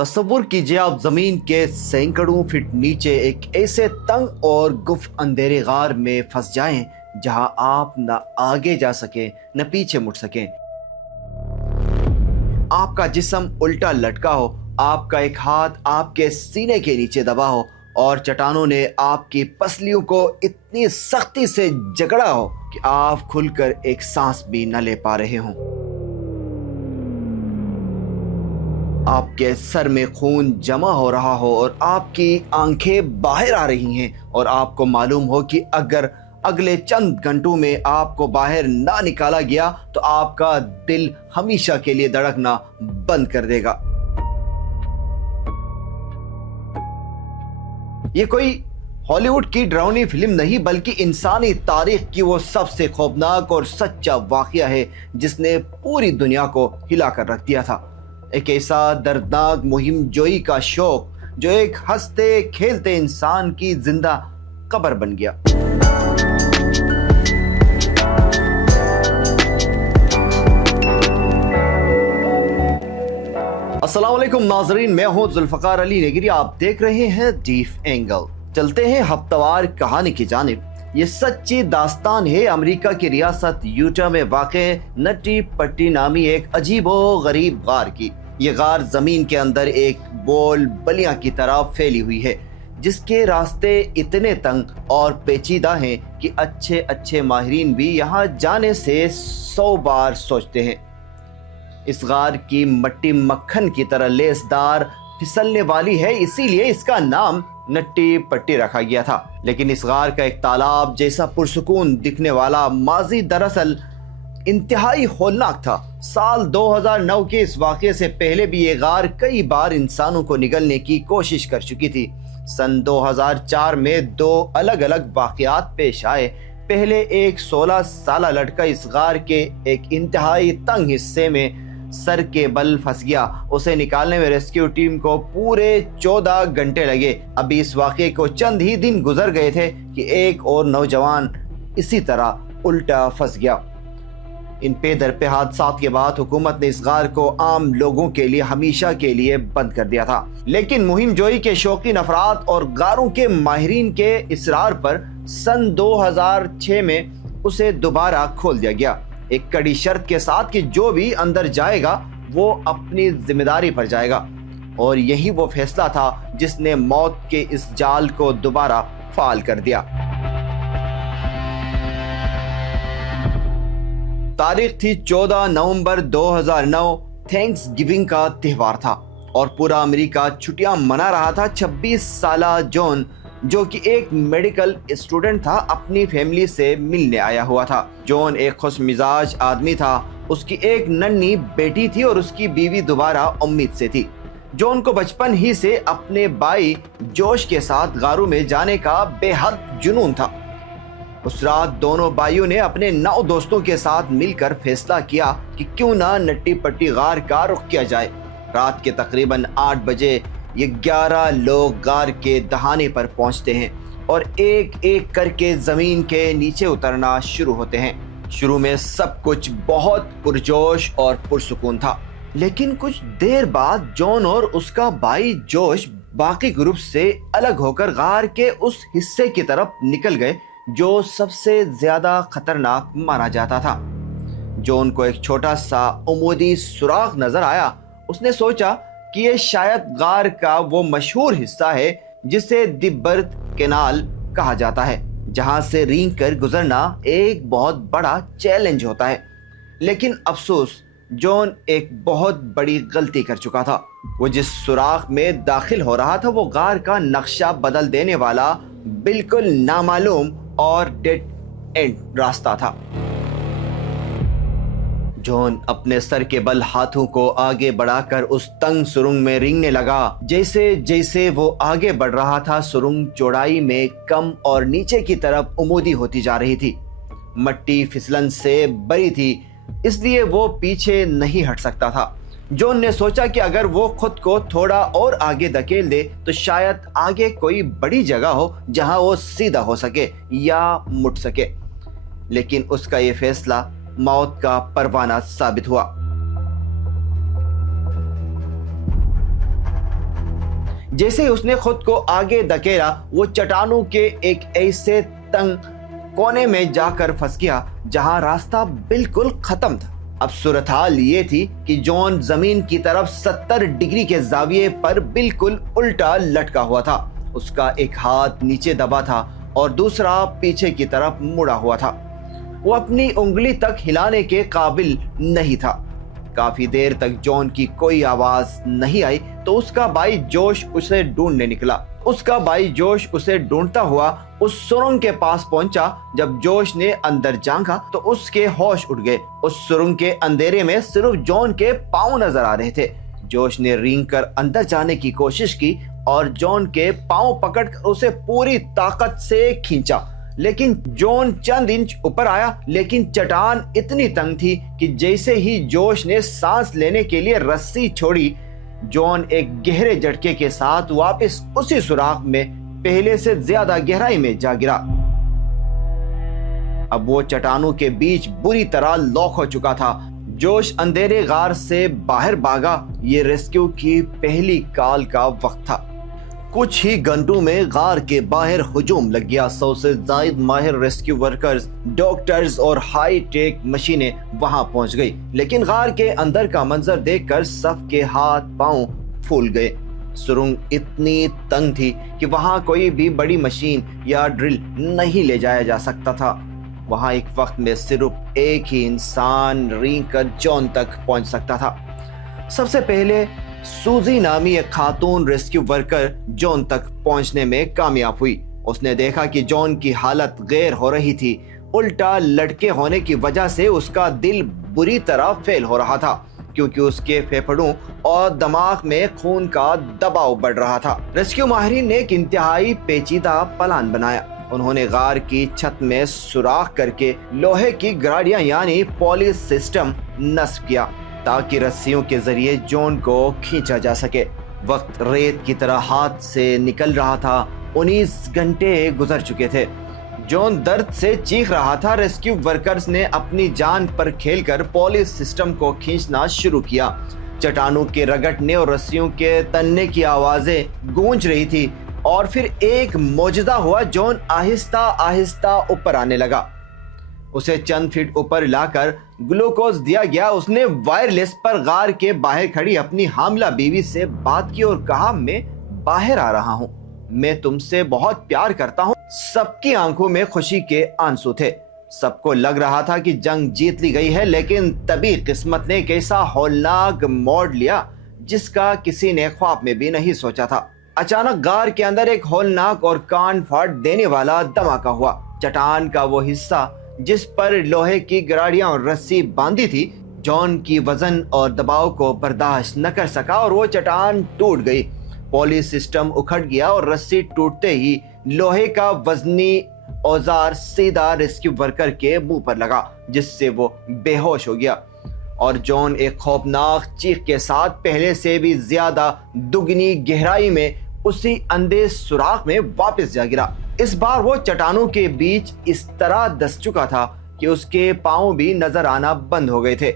तस्वुर कीजिए आप जमीन के सैकड़ों फीट नीचे एक ऐसे तंग और गुफ अंधेरे गार में फंस जाएं जहां आप न आगे जा सके न पीछे मुड़ सकें। आपका जिस्म उल्टा लटका हो, आपका एक हाथ आपके सीने के नीचे दबा हो और चट्टानों ने आपकी पसलियों को इतनी सख्ती से जकड़ा हो कि आप खुलकर एक सांस भी न ले पा रहे हों। आपके सर में खून जमा हो रहा हो और आपकी आंखें बाहर आ रही हैं और आपको मालूम हो कि अगर अगले चंद घंटों में आपको बाहर ना निकाला गया तो आपका दिल हमेशा के लिए धड़कना बंद कर देगा। ये कोई हॉलीवुड की डरावनी फिल्म नहीं बल्कि इंसानी तारीख की वो सबसे खौफनाक और सच्चा वाकया है जिसने पूरी दुनिया को हिला कर रख दिया था। एक ऐसा दर्दनाक मुहिम जोई का शौक जो एक हंसते खेलते इंसान की जिंदा कब्र बन गया। अस्सलाम वालेकुम नाजरीन, मैं हूं जुल्फकार अली नेगरी, आप देख रहे हैं डीप एंगल। चलते हैं हफ्तावार कहानी की जानिब। ये सच्ची दास्तान है अमेरिका की रियासत यूटा में वाक़े नट्टी पट्टी नामी एक अजीबो गरीब गार की। ये गार जमीन के अंदर एक बोल बलिया की तरह फैली हुई है जिसके रास्ते इतने तंग और पेचीदा हैं कि अच्छे अच्छे माहिरीन भी यहाँ जाने से 100 बार सोचते हैं। इस गार की मट्टी मक्खन की तरह लेसदार फिसलने वाली है, इसीलिए इसका नाम नट्टी पट्टी रखा गया था। लेकिन इस गार का एक तालाब जैसा पुरसुकून दिखने वाला माजी दरअसल इंतहाई होलनाक था। साल 2009 के इस वाक़े से पहले भी ये गार कई बार इंसानों को निगलने की कोशिश कर चुकी थी। सन 2004 में 2 अलग अलग वाक़यात पेश आए। पहले एक 16 साला लड़का इस गार के एक इंतहाई तंग हिस्से में सर के बल फंस गया। उसे निकालने में रेस्क्यू टीम को पूरे 14 घंटे लगे। अभी इस वाक़े को चंद ही दिन गुजर गए थे कि एक और नौजवान इसी तरह उल्टा फंस गया। इन पे दर पे हादसात के बाद हुकूमत ने इस गार को आम लोगों के लिए हमेशा के लिए बंद कर दिया था। लेकिन मुहिम जोई के शौकीन अफराद और गारों के माहिरीन के इसरार पर सन 2006 में उसे दोबारा खोल दिया गया, एक कड़ी शर्त के साथ कि जो भी अंदर जाएगा वो अपनी जिम्मेदारी पर जाएगा। और यही वो फैसला था जिसने मौत के इस जाल को दोबारा फाल कर दिया। तारीख थी 14 नवंबर 2009, थैंक्स गिविंग का त्यौहार था और पूरा अमेरिका छुट्टियां मना रहा था। 26 साला जॉन जो कि एक मेडिकल स्टूडेंट था अपनी फैमिली से मिलने आया हुआ था। जॉन एक खुश मिजाज आदमी था, उसकी एक नन्ही बेटी थी और उसकी बीवी दोबारा उम्मीद से थी। जॉन को बचपन ही से अपने भाई जोश के साथ गारों में जाने का बेहद जुनून था। उस रात दोनों भाइयों ने अपने 9 दोस्तों के साथ मिलकर फैसला किया कि क्यों ना नट्टी पट्टी गार का रुख किया जाए। रात के तकरीबन 8 बजे ये 11 लोग गार के दहाने पर पहुंचते हैं और एक एक करके जमीन के नीचे उतरना शुरू होते हैं। शुरू में सब कुछ बहुत पुरजोश और पुरसुकून था, लेकिन कुछ देर बाद जॉन और उसका भाई जोश बाकी ग्रुप से अलग होकर गार के उस हिस्से की तरफ निकल गए जो सबसे ज्यादा खतरनाक माना जाता था। जॉन को एक छोटा सा उमूदी सुराख नजर आया। उसने सोचा कि ये शायद गार का वो मशहूर हिस्सा है जिसे द बर्थ कैनाल कहा जाता है, जहां से रेंग कर गुजरना एक बहुत बड़ा चैलेंज होता है। लेकिन अफसोस, जॉन एक बहुत बड़ी गलती कर चुका था। वो जिस सुराख में दाखिल हो रहा था वो गार का नक्शा बदल देने वाला बिल्कुल नामालूम और डेड एंड रास्ता था। जॉन अपने सर के बल हाथों को आगे बढ़ाकर उस तंग सुरंग में रेंगने लगा। जैसे जैसे वो आगे बढ़ रहा था सुरंग चौड़ाई में कम और नीचे की तरफ उमूदी होती जा रही थी। मट्टी फिसलन से भरी थी, इसलिए वो पीछे नहीं हट सकता था। जॉन ने सोचा कि अगर वो खुद को थोड़ा और आगे धकेल दे तो शायद आगे कोई बड़ी जगह हो जहां वो सीधा हो सके या मुड़ सके। लेकिन उसका ये फैसला मौत का परवाना साबित हुआ। जैसे ही उसने खुद को आगे धकेला, वो चट्टानों के एक ऐसे तंग कोने में जाकर फंस गया जहां रास्ता बिल्कुल खत्म था। अब सूरत हाल ये थी कि जॉन जमीन की तरफ 70 डिग्री के जाविये पर बिल्कुल उल्टा लटका हुआ था। उसका एक हाथ नीचे दबा था और दूसरा पीछे की तरफ मुड़ा हुआ था। वो अपनी उंगली तक हिलाने के काबिल नहीं था। काफी देर तक जॉन की कोई आवाज नहीं आई तो उसका भाई जोश उसे ढूंढने निकला। उसका भाई जोश उसे ढूंढता हुआ उस सुरंग के पास पहुंचा। जब जोश ने अंदर झांका तो उसके होश उड़ गए। उस सुरंग के अंधेरे में सिर्फ जॉन के पांव नजर आ रहे थे। जोश ने रेंग कर अंदर जाने की कोशिश की और जॉन के पांव पकड़कर उसे पूरी ताकत से खींचा, लेकिन जॉन चंद इंच ऊपर आया। लेकिन चट्टान इतनी तंग थी कि जैसे ही जोश ने सांस लेने के लिए रस्सी छोड़ी, जॉन एक गहरे झटके के साथ वापस उसी सुराख में पहले से ज्यादा गहराई में जा गिरा। अब वो चट्टानों के बीच बुरी तरह लॉक हो चुका था। जोश अंधेरे गार से बाहर भागा। ये रेस्क्यू की पहली कॉल का वक्त था। कुछ ही घंटों में गार के बाहर हुजूम लग गया। 100 से ज्यादा माहिर रेस्क्यू वर्कर्स, डॉक्टर्स और हाई टेक मशीनें वहां पहुंच गई। लेकिन गार के अंदर का मंजर देखकर सबके हाथ पांव फूल गए। सुरंग इतनी तंग थी कि वहां कोई भी बड़ी मशीन या ड्रिल नहीं ले जाया जा सकता था। वहां एक वक्त में सिर्फ एक ही इंसान रेंग कर जॉन तक पहुंच सकता था। सबसे पहले सूजी नामी एक खातून रेस्क्यू वर्कर जॉन तक पहुंचने में कामयाब हुई। उसने देखा कि जॉन की हालत गैर हो रही थी। उल्टा लटके होने की वजह से उसका दिल बुरी तरह फेल हो रहा था, क्योंकि उसके फेफड़ों और दिमाग में खून का दबाव बढ़ रहा था। रेस्क्यू माहिरीन ने एक इंतहाई पेचीदा प्लान बनाया। उन्होंने गार की छत में सुराख करके लोहे की गाड़ियां यानी पुलिस सिस्टम नस्ब किया ताकि रस्सियों के जरिए जॉन को खींचा जा सके। वक्त रेत की तरह हाथ से निकल रहा था। 19 घंटे गुजर चुके थे। जॉन दर्द से चीख रहा था। रेस्क्यू वर्कर्स ने अपनी जान पर खेलकर पुलिस सिस्टम को खींचना शुरू किया। चट्टानों के रगड़ने और रस्सियों के तनने की आवाजें गूंज रही थी और फिर एक मौजूदा हुआ। जॉन आहिस्ता आहिस्ता ऊपर आने लगा। उसे चंद फीट ऊपर लाकर ग्लूकोज दिया गया। उसने वायरलेस पर गार के बाहर खड़ी अपनी हामला बीवी से बात की और कहा, मैं बाहर आ रहा हूँ, मैं तुमसे बहुत प्यार करता हूँ। सबकी आंखों में खुशी के आंसू थे। सबको लग रहा था कि जंग जीत ली गई है। लेकिन तभी किस्मत ने एक ऐसा हौलनाक मोड़ लिया जिसका किसी ने ख्वाब में भी नहीं सोचा था। अचानक गार के अंदर एक हौलनाक और कान फाड़ देने वाला धमाका हुआ। चट्टान का वो हिस्सा जिस पर लोहे की गराड़ियां और रस्सी बांधी थी, जॉन की वजन और दबाव को बर्दाश्त न कर सका और वो चट्टान टूट गई। पुलिस सिस्टम उखड़ गया और रस्सी टूटते ही लोहे का वजनी औजार सीधा रेस्क्यू वर्कर के मुंह पर लगा, जिससे वो बेहोश हो गया और जॉन एक खौफनाक चीख के साथ पहले से भी ज्यादा दुगनी गहराई में उसी अंधे सुराख में वापस जा गिरा। इस बार वो चट्टानों के बीच इस तरह धंस चुका था कि उसके पांव भी नजर आना बंद हो गए थे।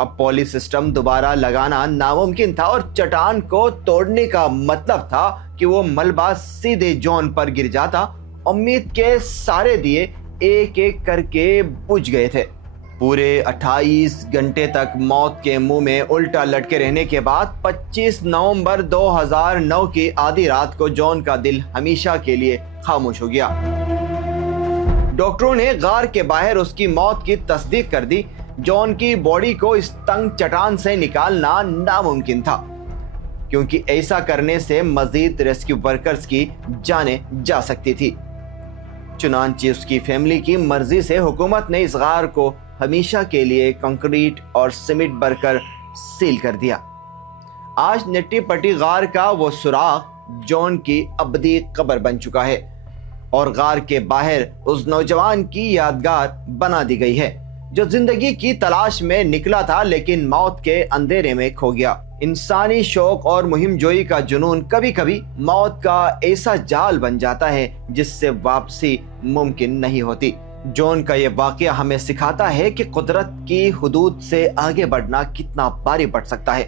अब पुलिस सिस्टम दोबारा लगाना नामुमकिन था और चट्टान को तोड़ने का मतलब था कि वो मलबा सीधे जॉन पर गिर जाता। उम्मीद के सारे दिए एक एक करके बुझ गए थे। पूरे 28 घंटे तक मौत के मुंह में उल्टा लटके रहने के बाद 25 नवंबर 2009 की आधी रात को जॉन का दिल हमेशा के लिए खामोश हो गया। डॉक्टरों ने गार के बाहर उसकी मौत की तस्दीक कर दी। जॉन की बॉडी को इस तंग चट्टान से निकालना नामुमकिन था, क्योंकि ऐसा करने से मजीद रेस्क्यू वर्कर्स की जानें जा सकती थी। चुनांचे उसकी फैमिली की मर्जी से हुकूमत ने इस गार को हमेशा के लिए कंक्रीट और सीमेंट भरकर सील कर दिया। आज निट्टी पट्टी गार का वो सुराख जॉन की अबदी कब्र बन चुका है और गार के बाहर उस नौजवान की यादगार बना दी गई है जो जिंदगी की तलाश में निकला था लेकिन मौत के अंधेरे में खो गया। इंसानी शौक और मुहिम जोई का जुनून कभी कभी मौत का ऐसा जाल बन जाता है जिससे वापसी मुमकिन नहीं होती। जॉन का ये वाकया हमें सिखाता है कि कुदरत की हुदूद से आगे बढ़ना कितना भारी पड़ सकता है।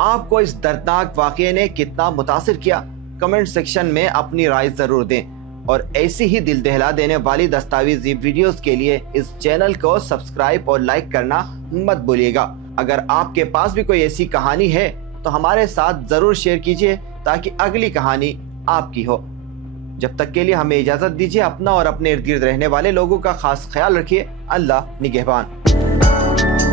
आपको इस दर्दनाक वाकये ने कितना मुतासिर किया? कमेंट सेक्शन में अपनी राय जरूर दें और ऐसी ही दिल दहला देने वाली दस्तावेजी वीडियोस के लिए इस चैनल को सब्सक्राइब और लाइक करना मत भूलिएगा। अगर आपके पास भी कोई ऐसी कहानी है तो हमारे साथ जरूर शेयर कीजिए ताकि अगली कहानी आपकी हो। जब तक के लिए हमें इजाजत दीजिए। अपना और अपने इर्द गिर्द रहने वाले लोगों का खास ख्याल रखिए। अल्लाह निगहबान।